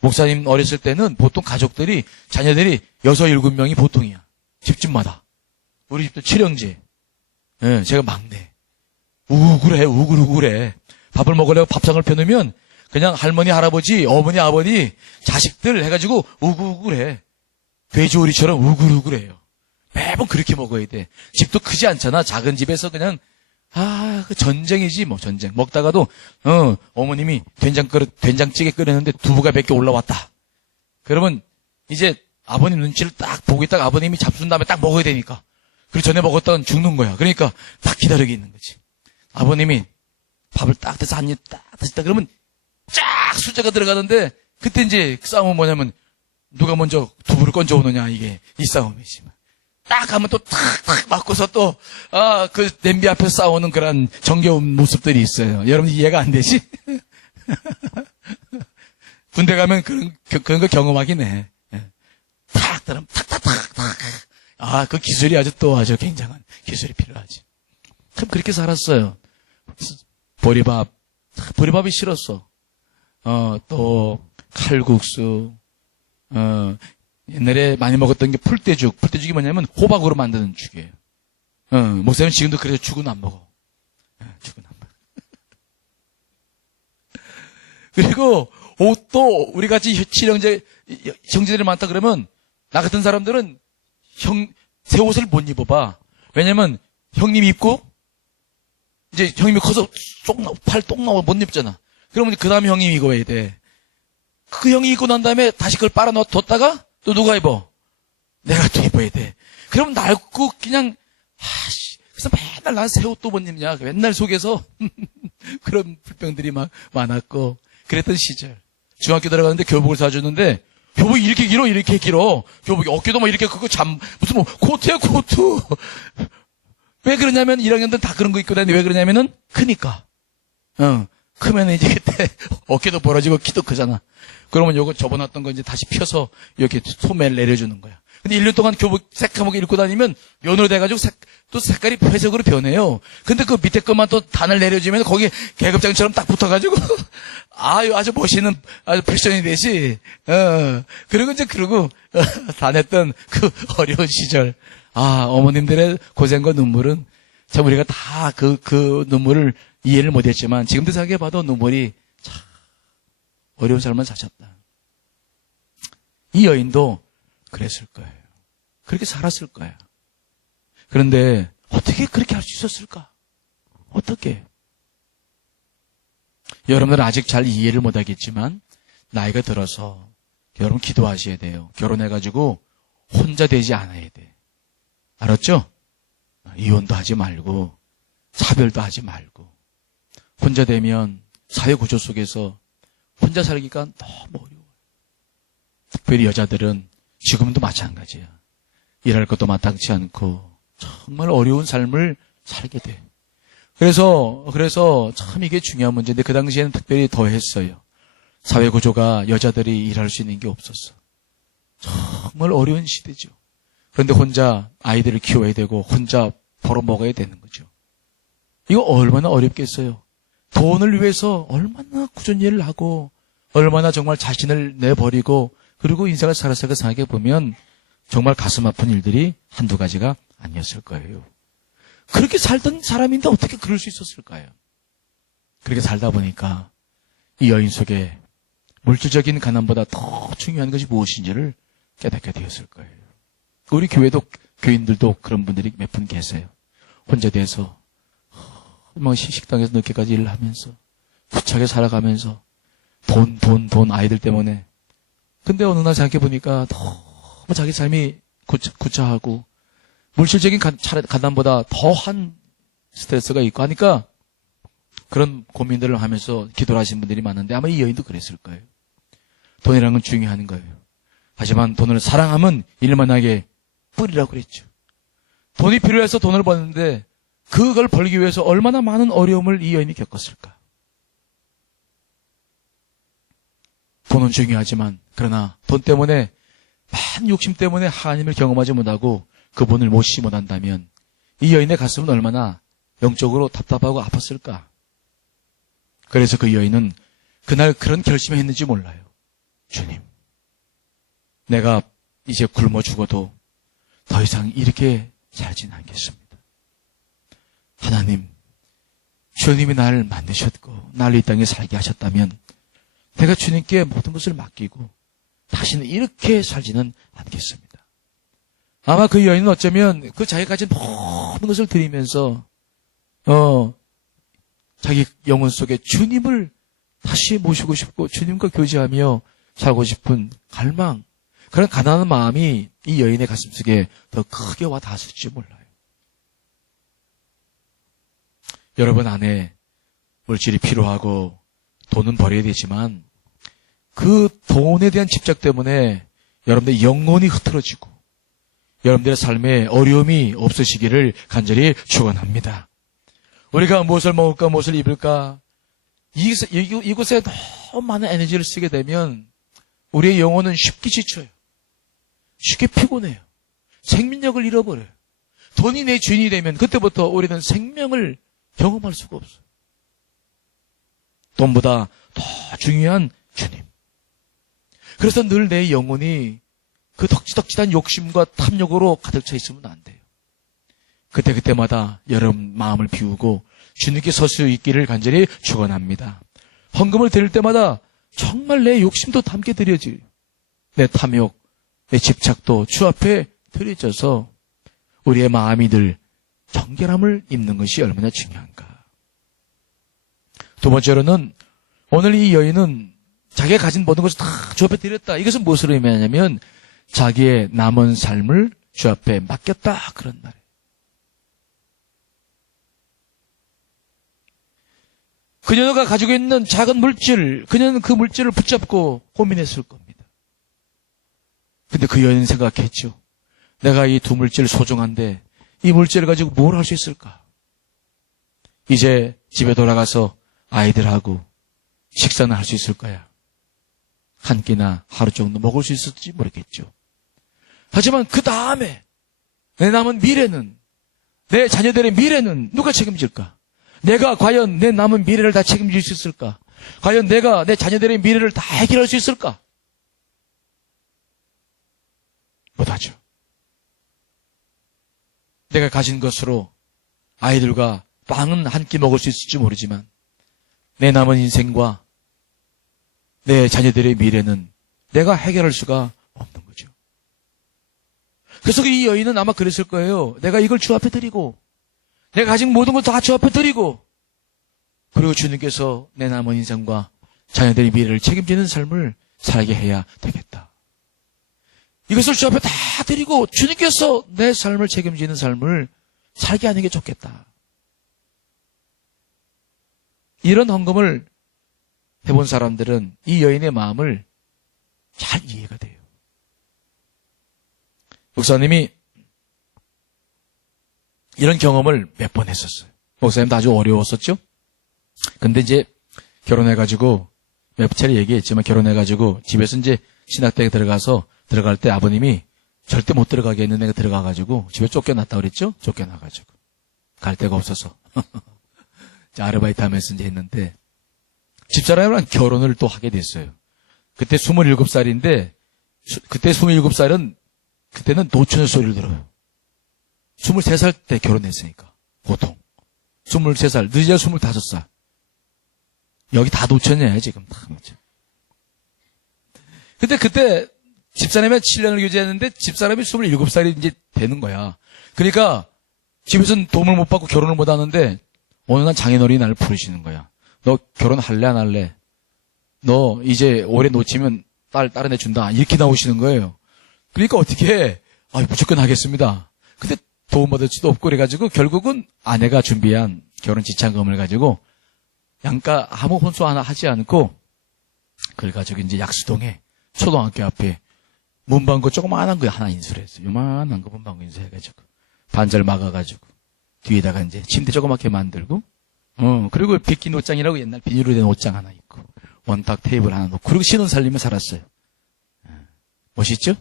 목사님 어렸을 때는 보통 가족들이, 자녀들이 6, 7명이 보통이야. 집집마다. 우리 집도 7형제. 예, 제가 막내. 우글우글해. 밥을 먹으려고 밥상을 펴놓으면 그냥 할머니, 할아버지, 어머니, 아버지, 자식들 해가지고 우글우글해. 돼지오리처럼 우글우글해요. 매번 그렇게 먹어야 돼. 집도 크지 않잖아. 작은 집에서 그냥 그 전쟁이지 뭐. 전쟁 먹다가도 어머님이 된장찌개 끓였는데 두부가 몇 개 올라왔다. 그러면 이제 아버님 눈치를 딱 보고 있다가 아버님이 잡순 다음에 딱 먹어야 되니까. 그리고 전에 먹었다간 죽는 거야. 그러니까 딱 기다리고 있는 거지. 아버님이 밥을 딱 대서 한 입 딱 드셨다 그러면 쫙 수저가 들어가는데, 그때 이제 싸움은 뭐냐면 누가 먼저 두부를 건져 오느냐, 이게 이 싸움이지. 딱 하면 또 탁탁 맞고서 또 그 냄비 앞에서 싸우는 그런 정겨운 모습들이 있어요. 여러분 이해가 안 되지? 군대 가면 그런 거 경험하긴 해. 탁 따르면 탁탁탁탁. 그 기술이 아주 굉장한 기술이 필요하지. 참 그렇게 살았어요. 보리밥이 싫었어. 또 칼국수. 옛날에 많이 먹었던 게 풀떼죽. 풀떼죽이 뭐냐면 호박으로 만드는 죽이에요. 목사님 지금도 그래서 죽은 안 먹어. 죽은 안 먹어. 그리고 옷도 우리 같이 형제들이 많다 그러면 나 같은 사람들은 새 옷을 못 입어봐. 왜냐면 형님 입고 이제 형님이 커서 팔 똥 나와 못 입잖아. 그러면 그 다음에 형님이 입어야 돼. 그 형이 입고 난 다음에 다시 그걸 빨아뒀다가 또 누가 입어? 내가 또 입어야 돼. 그럼 낡고 그냥 그래서 맨날 난 새 옷도 못 입냐. 맨날 속에서 그런 불평들이 막 많았고 그랬던 시절. 중학교 들어가는데 교복을 사주는데 교복이 이렇게 길어. 교복이 어깨도 막 이렇게 크고 무슨 뭐 코트야 코트. 왜 그러냐면 1학년들은 다 그런 거 입고 다니는데 왜 그러냐면은 크니까. 크면 이제 그때 어깨도 벌어지고 키도 크잖아. 그러면 요거 접어놨던 거 이제 다시 펴서 이렇게 소매를 내려주는 거야. 근데 1년 동안 교복 새까맣게 입고 다니면 면으로 돼가지고 또 색깔이 회색으로 변해요. 근데 그 밑에 것만 또 단을 내려주면 거기에 계급장처럼 딱 붙어가지고 아주 멋있는 아주 패션이 되지. 그리고 이제 다녔던 그 어려운 시절. 어머님들의 고생과 눈물은 참 우리가 다 그 눈물을 이해를 못했지만 지금도 생각해봐도 눈물이 참 어려운 삶을 사셨다. 이 여인도 그랬을 거예요. 그렇게 살았을 거예요. 그런데 어떻게 그렇게 할 수 있었을까? 어떻게? 여러분들은 아직 잘 이해를 못하겠지만 나이가 들어서 여러분 기도하셔야 돼요. 결혼해가지고 혼자 되지 않아야 돼. 알았죠? 이혼도 하지 말고 차별도 하지 말고 혼자 되면 사회 구조 속에서 혼자 살기가 너무 어려워요. 특별히 여자들은 지금도 마찬가지야. 일할 것도 마땅치 않고 정말 어려운 삶을 살게 돼. 그래서 참 이게 중요한 문제인데 그 당시에는 특별히 더 했어요. 사회 구조가 여자들이 일할 수 있는 게 없었어. 정말 어려운 시대죠. 그런데 혼자 아이들을 키워야 되고 혼자 벌어먹어야 되는 거죠. 이거 얼마나 어렵겠어요. 돈을 위해서 얼마나 꾸준히 일을 하고 얼마나 정말 자신을 내버리고 그리고 인생을 살아서 생각해 보면 정말 가슴 아픈 일들이 한두 가지가 아니었을 거예요. 그렇게 살던 사람인데 어떻게 그럴 수 있었을까요? 그렇게 살다 보니까 이 여인 속에 물질적인 가난보다 더 중요한 것이 무엇인지를 깨닫게 되었을 거예요. 우리 교인들도 그런 분들이 몇 분 계세요. 혼자 돼서 식당에서 늦게까지 일을 하면서 구차하게 살아가면서 돈 아이들 때문에. 근데 어느 날 생각해보니까 너무 자기 삶이 구차하고 물질적인 가난보다 더한 스트레스가 있고 하니까 그런 고민들을 하면서 기도를 하신 분들이 많은데 아마 이 여인도 그랬을 거예요. 돈이라는 건 중요한 거예요. 하지만 돈을 사랑하면 일만하게 뿌리라고 그랬죠. 돈이 필요해서 돈을 버는데 그걸 벌기 위해서 얼마나 많은 어려움을 이 여인이 겪었을까. 돈은 중요하지만 그러나 돈 때문에 만 욕심 때문에 하나님을 경험하지 못하고 그분을 모시지 못한다면 이 여인의 가슴은 얼마나 영적으로 답답하고 아팠을까. 그래서 그 여인은 그날 그런 결심을 했는지 몰라요. 주님, 내가 이제 굶어 죽어도 더 이상 이렇게 살진 않겠습니다. 하나님, 주님이 나를 만드셨고 나를 이 땅에 살게 하셨다면 내가 주님께 모든 것을 맡기고 다시는 이렇게 살지는 않겠습니다. 아마 그 여인은 어쩌면 그 자기가 가진 모든 것을 드리면서 자기 영혼 속에 주님을 다시 모시고 싶고 주님과 교제하며 살고 싶은 갈망, 그런 가난한 마음이 이 여인의 가슴속에 더 크게 와 닿았을지 몰라요. 여러분 안에 물질이 필요하고 돈은 벌어야 되지만 그 돈에 대한 집착 때문에 여러분들의 영혼이 흐트러지고 여러분들의 삶에 어려움이 없으시기를 간절히 축원합니다. 우리가 무엇을 먹을까 무엇을 입을까 이곳에 너무 많은 에너지를 쓰게 되면 우리의 영혼은 쉽게 지쳐요. 쉽게 피곤해요. 생명력을 잃어버려요. 돈이 내 주인이 되면 그때부터 우리는 생명을 경험할 수가 없어요. 돈보다 더 중요한 주님. 그래서 늘 내 영혼이 그 덕지덕지한 욕심과 탐욕으로 가득 차 있으면 안 돼요. 그때마다 여러분 마음을 비우고 주님께 설 수 있기를 간절히 축원합니다. 헌금을 드릴 때마다 정말 내 욕심도 함께 드려져요. 내 탐욕, 내 집착도 주 앞에 드려져서 우리의 마음이 늘 정결함을 입는 것이 얼마나 중요한가. 두 번째로는 오늘 이 여인은 자기가 가진 모든 것을 다 주 앞에 드렸다. 이것은 무엇을 의미하냐면 자기의 남은 삶을 주 앞에 맡겼다. 그런 말이에요. 그녀가 가지고 있는 작은 물질, 그녀는 그 물질을 붙잡고 고민했을 겁니다. 근데 그 여인은 생각했죠. 내가 이 두 물질 소중한데 이 물질을 가지고 뭘 할 수 있을까? 이제 집에 돌아가서 아이들하고 식사는 할 수 있을 거야. 한 끼나 하루 정도 먹을 수 있을지 모르겠죠. 하지만 그 다음에 내 남은 미래는, 내 자녀들의 미래는 누가 책임질까? 내가 과연 내 남은 미래를 다 책임질 수 있을까? 과연 내가 내 자녀들의 미래를 다 해결할 수 있을까? 못하죠. 내가 가진 것으로 아이들과 빵은 한 끼 먹을 수 있을지 모르지만 내 남은 인생과 내 자녀들의 미래는 내가 해결할 수가 없는 거죠. 그래서 이 여인은 아마 그랬을 거예요. 내가 이걸 주 앞에 드리고 내가 가진 모든 걸 다 주 앞에 드리고 그리고 주님께서 내 남은 인생과 자녀들의 미래를 책임지는 삶을 살게 해야 되겠다. 이것을 주 앞에 다 드리고 주님께서 내 삶을 책임지는 삶을 살게 하는 게 좋겠다. 이런 헌금을 해본 사람들은 이 여인의 마음을 잘 이해가 돼요. 목사님이 이런 경험을 몇 번 했었어요. 목사님도 아주 어려웠었죠? 근데 이제 결혼해가지고 몇 차례 얘기했지만 결혼해가지고 집에서 이제 신학대에 들어갈 때 아버님이 절대 못 들어가게 했는데 내가 들어가가지고 집에 쫓겨났다 그랬죠? 쫓겨나가지고 갈 데가 없어서 아르바이트 하면서 이제 했는데 집사람이랑 결혼을 또 하게 됐어요. 그때 27살인데 그때 27살은 그때는 노처녀 소리를 들어요. 23살 때 결혼했으니까 보통 23살 늦어야 25살 여기 다 노처녀야 지금 다. 근데 그때 집사람이 7년을 교제했는데 집사람이 27살이 이제 되는 거야. 그러니까 집에서는 도움을 못 받고 결혼을 못 하는데 어느 날 장인어른이 나를 부르시는 거야. 너 결혼할래 안 할래? 너 이제 올해 놓치면 다른 애 준다. 이렇게 나오시는 거예요. 그러니까 어떻게 해? 무조건 하겠습니다. 근데 도움받을 수도 없고 그래가지고 결국은 아내가 준비한 결혼 지참금을 가지고 양가 아무 혼수 하나 하지 않고 그걸 가지고 이제 약수동에 초등학교 앞에 문방구 조그만한 거 하나 인수를 했어요. 요만한 거 문방구 인수해가지고 반절 막아가지고 뒤에다가 이제 침대 조그맣게 만들고 그리고 빗긴 옷장이라고 옛날 비닐로 된 옷장 하나 있고 원탁 테이블 하나 놓고 그리고 신혼 살림을 살았어요. 멋있죠?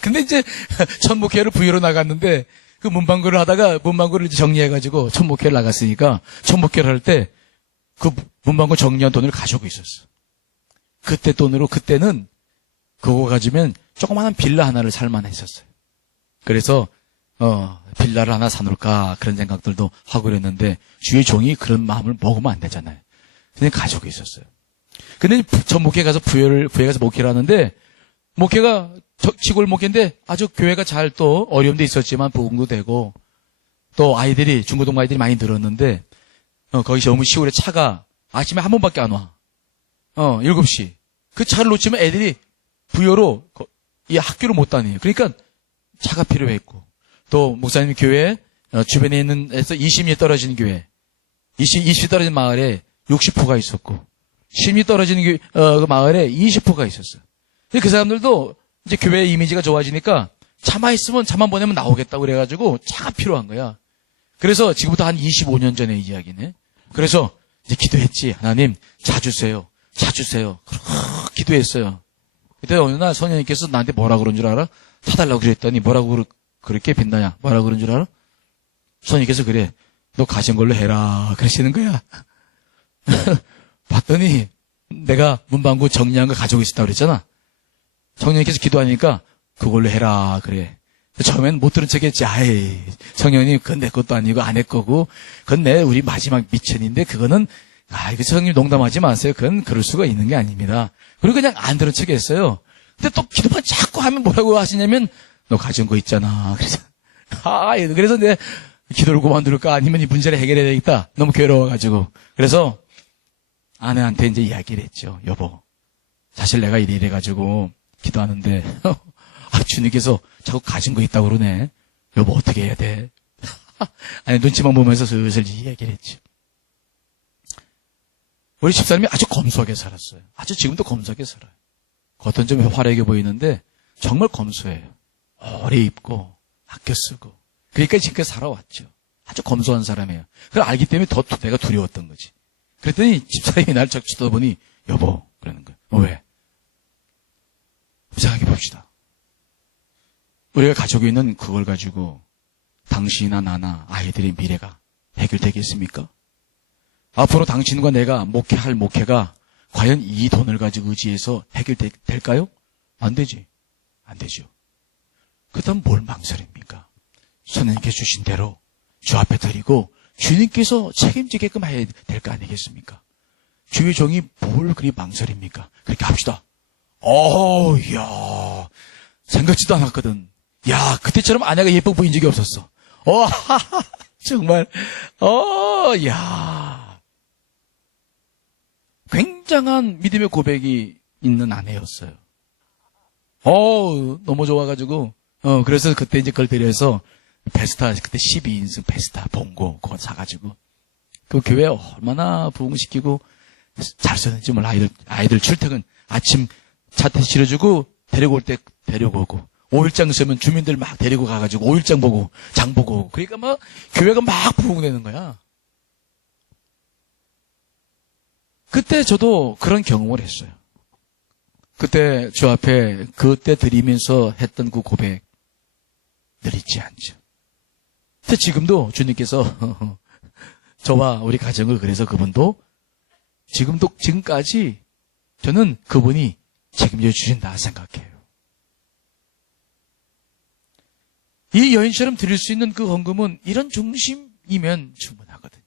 근데 이제 첫 목회를 부유로 나갔는데 그 문방구를 하다가 문방구를 이제 정리해가지고 첫 목회를 나갔으니까 첫 목회를 할 때 그 문방구 정리한 돈을 가지고 있었어. 그때 돈으로 그때는 그거 가지면 조그마한 빌라 하나를 살만 했었어요. 그래서 빌라를 하나 사놓을까 그런 생각들도 하고 그랬는데 주의 종이 그런 마음을 먹으면 안 되잖아요. 그냥 가지고 있었어요. 근데 전 목회 가서 부에 가서 목회를 하는데 목회가 시골 목회인데 아주 교회가 잘 또 어려움도 있었지만 부흥도 되고 또 아이들이 중고등 아이들이 많이 늘었는데 거기 너무 시골에 차가 아침에 한 번밖에 안 와. 7시. 그 차를 놓치면 애들이 부여로 이 학교를 못 다녀요. 그러니까 차가 필요했고 또 목사님 교회 주변에 있는 에서 20리 떨어진 교회 20리 떨어진 마을에 60호가 있었고 10리 떨어진 그 마을에 20호가 있었어요. 그 사람들도 이제 교회 이미지가 좋아지니까 차만 있으면 차만 보내면 나오겠다고 그래가지고 차가 필요한 거야. 그래서 지금부터 한 25년 전의 이야기네. 그래서 이제 기도했지. 하나님 차 주세요. 차 주세요. 기도했어요. 그때 어느 날 성령님께서 나한테 뭐라 그런 줄 알아? 사달라고 그랬더니 뭐라고 그렇게 빛나냐? 뭐라고 그런 줄 알아? 성령님께서 그래. 너 가진 걸로 해라. 그러시는 거야. 봤더니 내가 문방구 정리한 거 가지고 있었다고 그랬잖아. 성령님께서 기도하니까 그걸로 해라. 그래. 처음엔 못 들은 척했지. 성령님 그건 내 것도 아니고 아내 거고 그건 우리 마지막 미천인데 그거는 이거 성령님 농담하지 마세요. 그건 그럴 수가 있는 게 아닙니다. 그리고 그냥 안 들은 척했어요. 근데 또 기도만 자꾸 하면 뭐라고 하시냐면 너 가진 거 있잖아. 그래서 내 기도를 그만둘까 아니면 이 문제를 해결해야 되겠다. 너무 괴로워가지고. 그래서 아내한테 이제 이야기를 했죠. 여보, 사실 내가 이래가지고 기도하는데 주님께서 자꾸 가진 거 있다고 그러네. 여보 어떻게 해야 돼? 아니 눈치만 보면서 슬슬 이야기를 했죠. 우리 집사람이 아주 검소하게 살았어요. 아주 지금도 검소하게 살아요. 겉은 좀 화려하게 보이는데 정말 검소해요. 오래 입고 아껴 쓰고. 그러니까 지금까지 살아왔죠. 아주 검소한 사람이에요. 그걸 알기 때문에 더 내가 두려웠던 거지. 그랬더니 집사람이 날 척 쳐다보니 여보 그러는 거예요. 왜? 생각해 봅시다. 우리가 가지고 있는 그걸 가지고 당신이나 나나 아이들의 미래가 해결되겠습니까? 앞으로 당신과 내가 목회할 목회가 과연 이 돈을 가지고 의지해서 해결될까요? 안 되지. 안 되죠. 그다음 뭘 망설입니까? 선생님께서 주신 대로 주 앞에 드리고 주님께서 책임지게끔 해야 될 거 아니겠습니까? 주의 종이 뭘 그리 망설입니까? 그렇게 합시다. 이야, 생각지도 않았거든. 야, 그때처럼 아내가 예뻐 보인 적이 없었어. 정말, 야. 굉장한 믿음의 고백이 있는 아내였어요. 너무 좋아가지고, 그래서 그때 이제 그걸 드려서, 베스타, 그때 12인승 베스타, 봉고, 그거 사가지고, 그 교회 얼마나 부흥시키고, 잘 썼는지 몰라. 아이들 출퇴근, 아침 차 실어주고, 데리고 올 때 데리고 오고, 5일장 쓰면 주민들 막 데리고 가가지고 5일장 보고 장 보고 오고. 그러니까 막 교회가 막 부흥되는 거야. 그때 저도 그런 경험을 했어요. 그때 주 앞에 그때 드리면서 했던 그 고백 늘 잊지 않죠. 근데 지금도 주님께서 저와 우리 가정을 그래서 그분도 지금까지 저는 그분이 책임져 주신다 생각해요. 이 여인처럼 드릴 수 있는 그 헌금은 이런 중심이면 충분하거든요.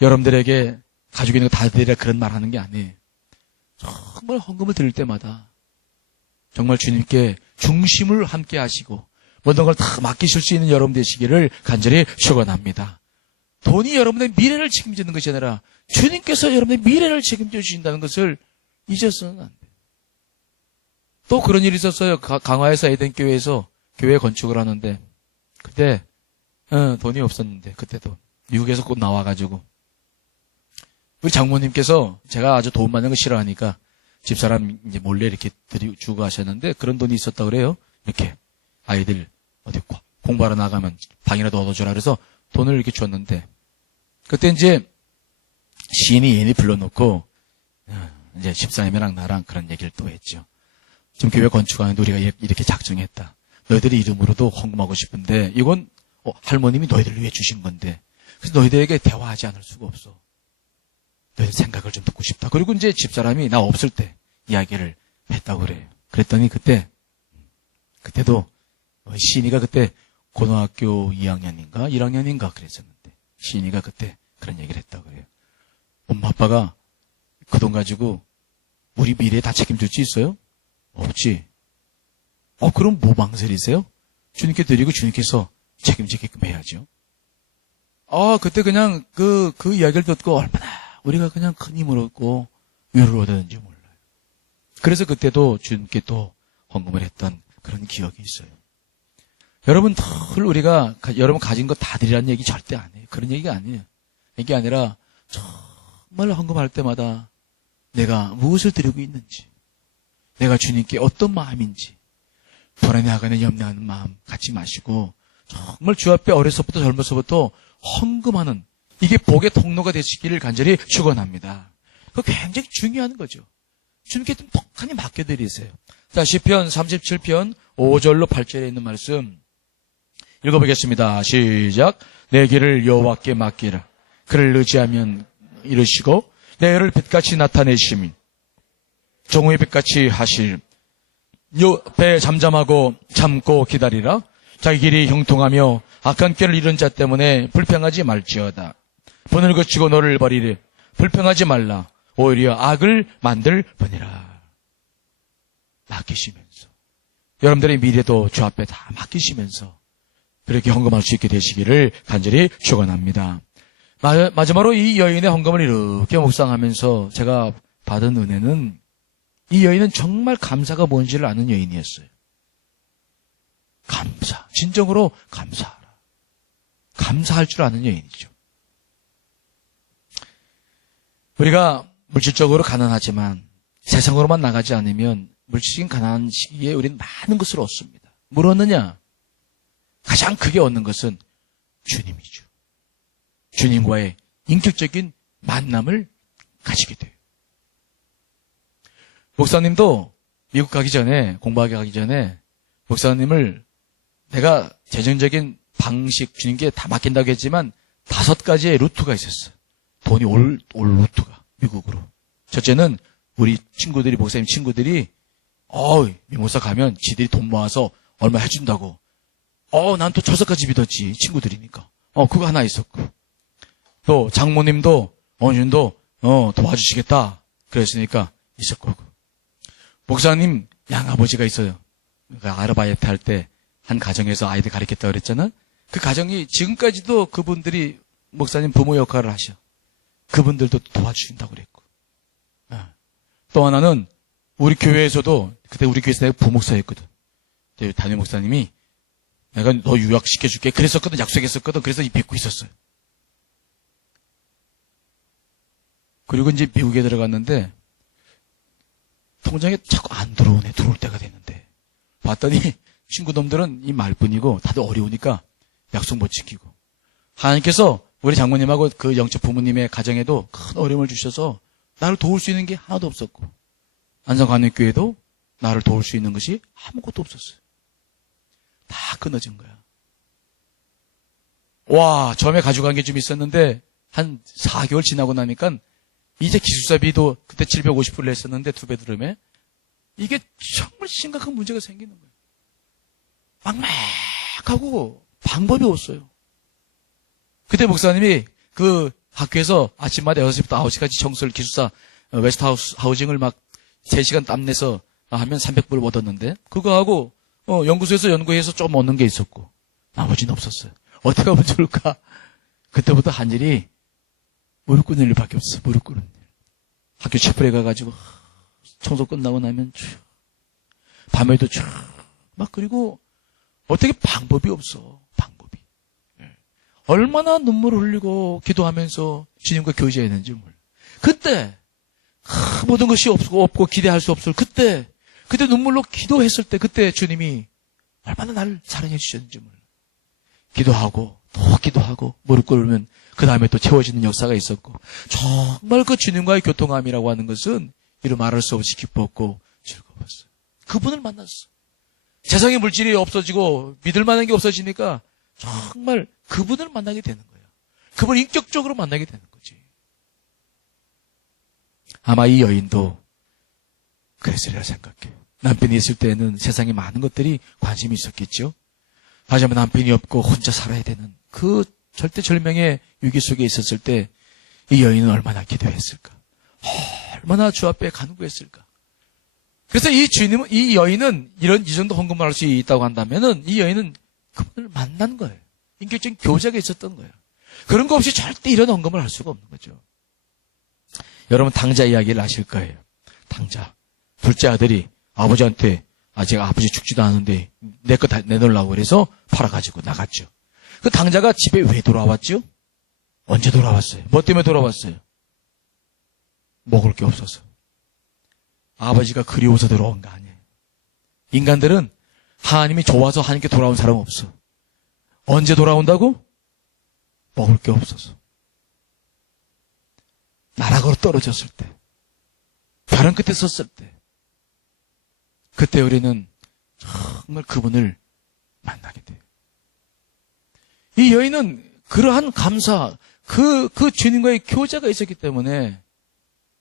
여러분들에게 가지고 있는 거 다 드리라 그런 말 하는 게 아니에요. 정말 헌금을 드릴 때마다 정말 주님께 중심을 함께 하시고 모든 걸 다 맡기실 수 있는 여러분 되시기를 간절히 축원합니다. 돈이 여러분의 미래를 책임지는 것이 아니라 주님께서 여러분의 미래를 책임져 주신다는 것을 잊어서는 안 돼요. 또 그런 일이 있었어요. 강화에서 에덴교회에서 교회 건축을 하는데 그때 돈이 없었는데 그때도 미국에서 꼭 나와가지고 우리 장모님께서 제가 아주 도움 받는 거 싫어하니까 집사람 이제 몰래 이렇게 주고 하셨는데 그런 돈이 있었다 그래요. 이렇게 아이들 어디 공부하러 나가면 방이라도 얻어주라 그래서 돈을 이렇게 줬는데 그때 이제 시인이 얘네 불러놓고 이제 집사님이랑 나랑 그런 얘기를 또 했죠. 지금 교회 건축하는데 우리가 이렇게 작정했다. 너희들의 이름으로도 헌금하고 싶은데 이건 할머님이 너희들을 위해 주신 건데 그래서 너희들에게 대화하지 않을 수가 없어. 너희들 생각을 좀 듣고 싶다. 그리고 이제 집사람이 나 없을 때 이야기를 했다고 그래요. 그랬더니 그때도 시인이가 그때 고등학교 2학년인가 1학년인가 그랬었는데 시인이가 그때 그런 얘기를 했다고 그래요. 엄마 아빠가 그 돈 가지고 우리 미래에 다 책임질 수 있어요? 없지. 그럼 뭐 망설이세요? 주님께 드리고 주님께서 책임지게끔 해야죠. 그때 그냥 그 이야기를 듣고 얼마나 우리가 그냥 큰 힘을 얻고 위로를 얻었는지 몰라요. 그래서 그때도 주님께 또 헌금을 했던 그런 기억이 있어요. 여러분, 늘 우리가 여러분 가진 거 다 드리라는 얘기 절대 안 해요. 그런 얘기가 아니에요. 이게 아니라 정말 헌금할 때마다 내가 무엇을 드리고 있는지, 내가 주님께 어떤 마음인지, 불안해하거나 염려하는 마음 갖지 마시고 정말 주 앞에 어려서부터 젊어서부터 헌금하는 이게 복의 통로가 되시기를 간절히 축원합니다. 그거 굉장히 중요한 거죠. 주님께 좀 톡하니 맡겨드리세요. 자, 시편 37편 5절로 8절에 있는 말씀 읽어보겠습니다. 시작. 내 길을 여호와께 맡기라. 그를 의지하면 이르시고 내 애를 빛같이 나타내시민 정오의 빛같이 하실 옆에 잠잠하고 참고 기다리라. 자기 길이 형통하며 악한 길을 잃은 자 때문에 불평하지 말지어다. 분을 거치고 너를 버리래. 불평하지 말라. 오히려 악을 만들 뿐이라. 맡기시면서 여러분들의 미래도 주 앞에 다 맡기시면서 그렇게 헌금할 수 있게 되시기를 간절히 축원합니다. 마지막으로 이 여인의 헌금을 이렇게 묵상하면서 제가 받은 은혜는 이 여인은 정말 감사가 뭔지를 아는 여인이었어요. 감사. 진정으로 감사하라. 감사할 줄 아는 여인이죠. 우리가 물질적으로 가난하지만 세상으로만 나가지 않으면 물질적인 가난한 시기에 우리는 많은 것을 얻습니다. 뭘 얻느냐? 가장 크게 얻는 것은 주님이죠. 주님과의 인격적인 만남을 가지게 돼요. 목사님도 미국 가기 전에, 공부하기 가기 전에 목사님을 내가 재정적인 방식 주님께 다 맡긴다고 했지만 5가지의 루트가 있었어요. 돈이 올 루트가 미국으로. 첫째는 우리 친구들이, 목사님 친구들이 미모사 가면 지들이 돈 모아서 얼마 해준다고. 난 또 철석까지 믿었지. 친구들이니까. 그거 하나 있었고. 또 장모님도 어머님도 도와주시겠다. 그랬으니까 있었고. 목사님 양아버지가 있어요. 그러니까 아르바이트 할 때 한 가정에서 아이들 가르쳤다고 그랬잖아. 그 가정이 지금까지도 그분들이 목사님 부모 역할을 하셔. 그분들도 도와주신다고 그랬고. 또 하나는 우리 교회에서도 그때 우리 교회에서 내가 부목사였거든. 담임 목사님이 내가 너 유학시켜줄게. 그랬었거든. 약속했었거든. 그래서 믿고 있었어요. 그리고 이제 미국에 들어갔는데 통장에 자꾸 안 들어오네. 들어올 때가 됐는데 봤더니 친구놈들은 이 말뿐이고 다들 어려우니까 약속 못 지키고 하나님께서 우리 장모님하고 그 영적 부모님의 가정에도 큰 어려움을 주셔서 나를 도울 수 있는 게 하나도 없었고 안성관역교회도 나를 도울 수 있는 것이 아무것도 없었어요. 다 끊어진 거야. 와, 처음에 가져간 게 좀 있었는데 한 4개월 지나고 나니까 이제 기숙사비도 그때 750불을 냈었는데 2배드룸에 이게 정말 심각한 문제가 생기는 거예요. 막막하고 방법이 없어요. 그때 목사님이 그 학교에서 아침마다 6시부터 9시까지 청소를 기숙사 웨스트 하우징을 막 3시간 땀내서 하면 300불 얻었는데 그거 하고 연구소에서 연구해서 좀 얻는 게 있었고 나머지는 없었어요. 어떻게 하면 좋을까? 그때부터 한 일이 무릎 꿇는 일밖에 없어. 무릎 꿇는 일. 학교 채플에 가가지고 청소 끝나고 나면 쭉 밤에도 쭉 막 그리고 어떻게 방법이 없어. 방법이. 얼마나 눈물을 흘리고 기도하면서 주님과 교제했는지 몰라. 그때 모든 것이 없고 기대할 수 없을 그때 눈물로 기도했을 때 그때 주님이 얼마나 나를 사랑해 주셨는지 몰라. 기도하고 또 기도하고 무릎 꿇으면 그 다음에 또 채워지는 역사가 있었고 정말 그 주님과의 교통함이라고 하는 것은 이루 말할 수 없이 기뻤고 즐거웠어요. 그분을 만났어. 세상의 물질이 없어지고 믿을 만한 게 없어지니까 정말 그분을 만나게 되는 거예요. 그분을 인격적으로 만나게 되는 거지. 아마 이 여인도 그랬으리라 생각해. 남편이 있을 때는 세상에 많은 것들이 관심이 있었겠죠. 하지만 남편이 없고 혼자 살아야 되는 그 절대절명의 위기 속에 있었을 때 이 여인은 얼마나 기도했을까. 얼마나 주 앞에 간구했을까. 그래서 이 여인은 이 정도 헌금을 할 수 있다고 한다면은 이 여인은 그분을 만난 거예요. 인격적인 교제가 있었던 거예요. 그런 거 없이 절대 이런 헌금을 할 수가 없는 거죠. 여러분 당자 이야기를 아실 거예요. 당자. 둘째 아들이 아버지한테 제가 아버지 죽지도 않은데 내 거 다 내놓으려고 그래서 팔아가지고 나갔죠. 그 당자가 집에 왜 돌아왔죠? 언제 돌아왔어요? 뭐 때문에 돌아왔어요? 먹을 게 없어서. 아버지가 그리워서 들어온 거 아니에요. 인간들은 하나님이 좋아서 하나님께 돌아온 사람 없어. 언제 돌아온다고? 먹을 게 없어서. 나락으로 떨어졌을 때. 벼랑 끝에 섰을 때. 그때 우리는 정말 그분을 만나게 돼요. 이 여인은 그러한 감사, 그 주님과의 교제가 있었기 때문에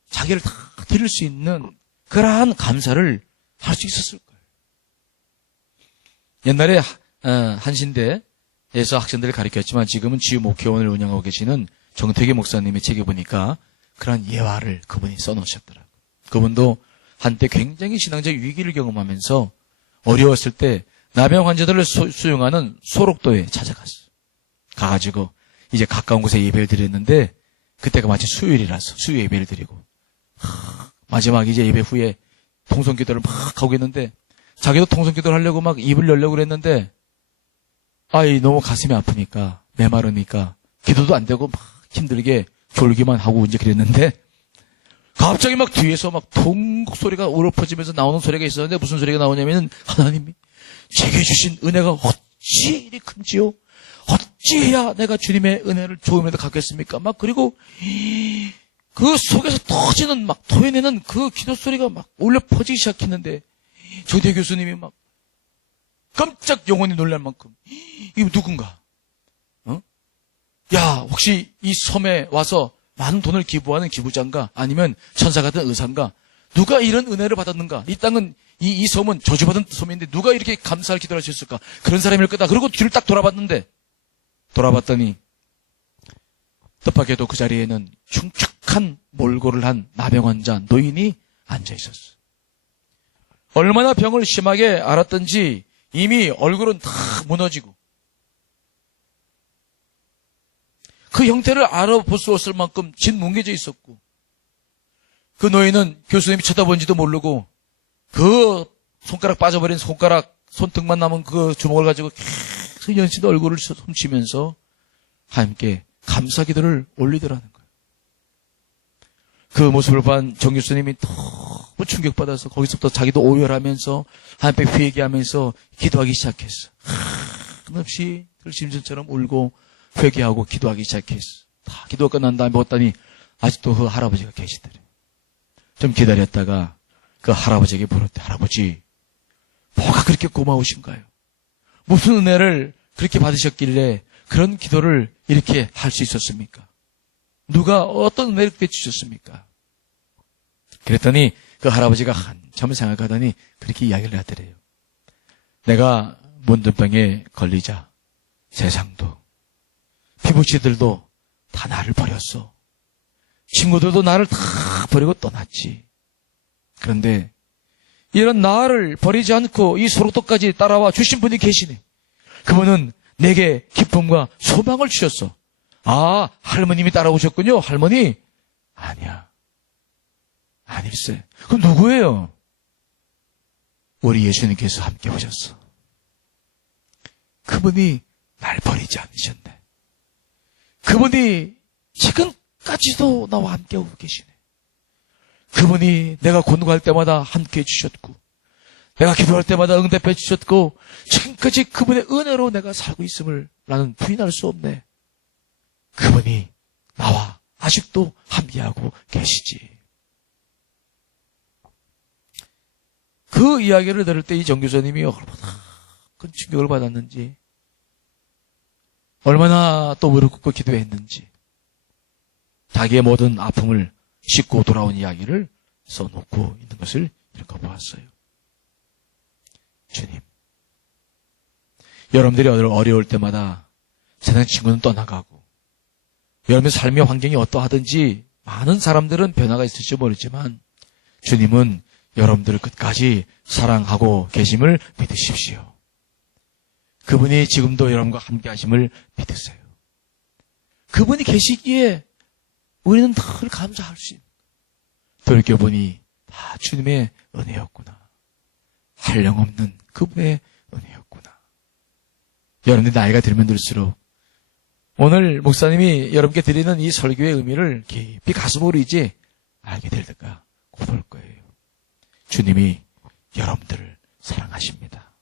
자기를 다 드릴 수 있는 그러한 감사를 할 수 있었을 거예요. 옛날에 한신대에서 학생들을 가르쳤지만 지금은 지유 목회원을 운영하고 계시는 정태기 목사님의 책에 보니까 그러한 예화를 그분이 써놓으셨더라고요. 그분도 한때 굉장히 신앙적 위기를 경험하면서 어려웠을 때 나병 환자들을 수용하는 소록도에 찾아갔어요. 가가지고 이제 가까운 곳에 예배를 드렸는데 그때가 마치 수요일이라서 수요 예배를 드리고 마지막 이제 예배 후에 통성기도를 막 하고 있는데 자기도 통성기도를 하려고 막 입을 열려고 그랬는데 너무 가슴이 아프니까 메마르니까 기도도 안 되고 막 힘들게 졸기만 하고 이제 그랬는데 갑자기 막 뒤에서 막 통곡 소리가 울어퍼지면서 나오는 소리가 있었는데 무슨 소리가 나오냐면은 하나님이 제게 주신 은혜가 어찌 이리 큰지요? 어찌해야 내가 주님의 은혜를 조금이라도 갖겠습니까? 막 그리고 그 속에서 터지는 막 토해내는 그 기도 소리가 막 울려 퍼지기 시작했는데 조대 교수님이 막 깜짝 영혼이 놀랄 만큼 이거 누군가? 야 혹시 이 섬에 와서 많은 돈을 기부하는 기부자인가? 아니면 천사 같은 의사인가? 누가 이런 은혜를 받았는가? 이 땅은 이 섬은 저주받은 섬인데 누가 이렇게 감사할 기도를 할 수 있을까? 그런 사람일 거다. 그리고 뒤를 딱 돌아봤더니 뜻밖에도 그 자리에는 흉측한 몰골을 한 나병 환자 노인이 앉아 있었어. 얼마나 병을 심하게 앓았던지 이미 얼굴은 다 무너지고 그 형태를 알아볼 수 없을 만큼 짓뭉개져 있었고 그 노인은 교수님이 쳐다본지도 모르고 그 손가락 빠져버린 손등만 남은 그 주먹을 가지고 계속 연신 얼굴을 훔치면서 하나님께 감사 기도를 올리더라는 거예요. 그 모습을 본 정 교수님이 너무 충격받아서 거기서부터 자기도 오열하면서 하나님께 회개하면서 기도하기 시작했어. 한없이 들심전처럼 울고 회개하고 기도하기 시작했어. 다 기도가 끝난 다음에 봤더니 아직도 그 할아버지가 계시더래. 좀 기다렸다가 그 할아버지에게 물었대. 할아버지, 뭐가 그렇게 고마우신가요? 무슨 은혜를 그렇게 받으셨길래 그런 기도를 이렇게 할 수 있었습니까? 누가 어떤 은혜를 그렇게 주셨습니까? 그랬더니 그 할아버지가 한참 생각하더니 그렇게 이야기를 하더래요. 내가 문둥병에 걸리자 세상도 피부치들도 다 나를 버렸어. 친구들도 나를 다 버리고 떠났지. 그런데 이런 나를 버리지 않고 이 소록도까지 따라와 주신 분이 계시네. 그분은 내게 기쁨과 소망을 주셨어. 아, 할머님이 따라오셨군요. 할머니? 아니야. 아닐세. 그럼 누구예요? 우리 예수님께서 함께 오셨어. 그분이 날 버리지 않으셨네. 그분이 지금까지도 나와 함께 오고 계시네. 그분이 내가 곤고할 때마다 함께 해주셨고, 내가 기도할 때마다 응답해 주셨고, 지금까지 그분의 은혜로 내가 살고 있음을 나는 부인할 수 없네. 그분이 나와 아직도 함께하고 계시지. 그 이야기를 들을 때 이 정교사님이 얼마나 큰 충격을 받았는지, 얼마나 또 무릎 꿇고 기도했는지, 자기의 모든 아픔을 싣고 돌아온 이야기를 써놓고 있는 것을 읽어보았어요. 주님, 여러분들이 어려울 때마다 세상 친구는 떠나가고, 여러분의 삶의 환경이 어떠하든지 많은 사람들은 변화가 있을지 모르지만 주님은 여러분들을 끝까지 사랑하고 계심을 믿으십시오. 그분이 지금도 여러분과 함께 하심을 믿으세요. 그분이 계시기에 우리는 늘 감사할 수 있는, 돌이켜보니 다 주님의 은혜였구나. 한량없는 그분의 은혜였구나. 여러분들 나이가 들면 들수록 오늘 목사님이 여러분께 드리는 이 설교의 의미를 깊이 가슴으로 이제 알게 될 때가 곧 올 거예요. 주님이 여러분들을 사랑하십니다.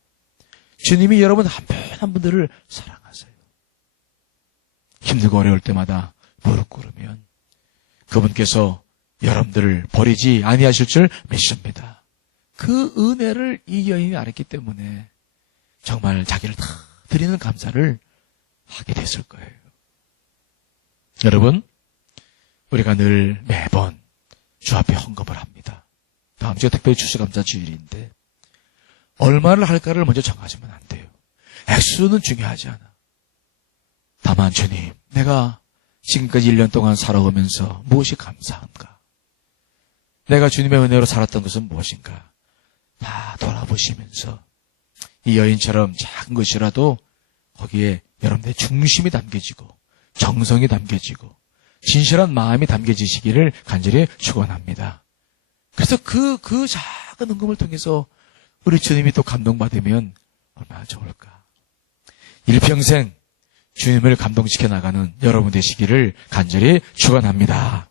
주님이 여러분 한 분 한 분들을 사랑하세요. 힘들고 어려울 때마다 무릎 꿇으면 그분께서 여러분들을 버리지 아니하실 줄 믿습니다. 그 은혜를 이 여인이 알았기 때문에 정말 자기를 다 드리는 감사를 하게 됐을 거예요. 여러분, 우리가 늘 매번 주 앞에 헌금을 합니다. 다음 주가 특별히 추수감사 주일인데 얼마를 할까를 먼저 정하시면 안 돼요. 액수는 중요하지 않아. 다만 주님, 내가 지금까지 1년 동안 살아오면서 무엇이 감사한가? 내가 주님의 은혜로 살았던 것은 무엇인가? 다 돌아보시면서 이 여인처럼 작은 것이라도 거기에 여러분의 중심이 담겨지고 정성이 담겨지고 진실한 마음이 담겨지시기를 간절히 축원합니다. 그래서 그 작은 헌금을 통해서 우리 주님이 또 감동받으면 얼마나 좋을까. 일평생 주님을 감동시켜 나가는 여러분 되시기를 간절히 축원합니다.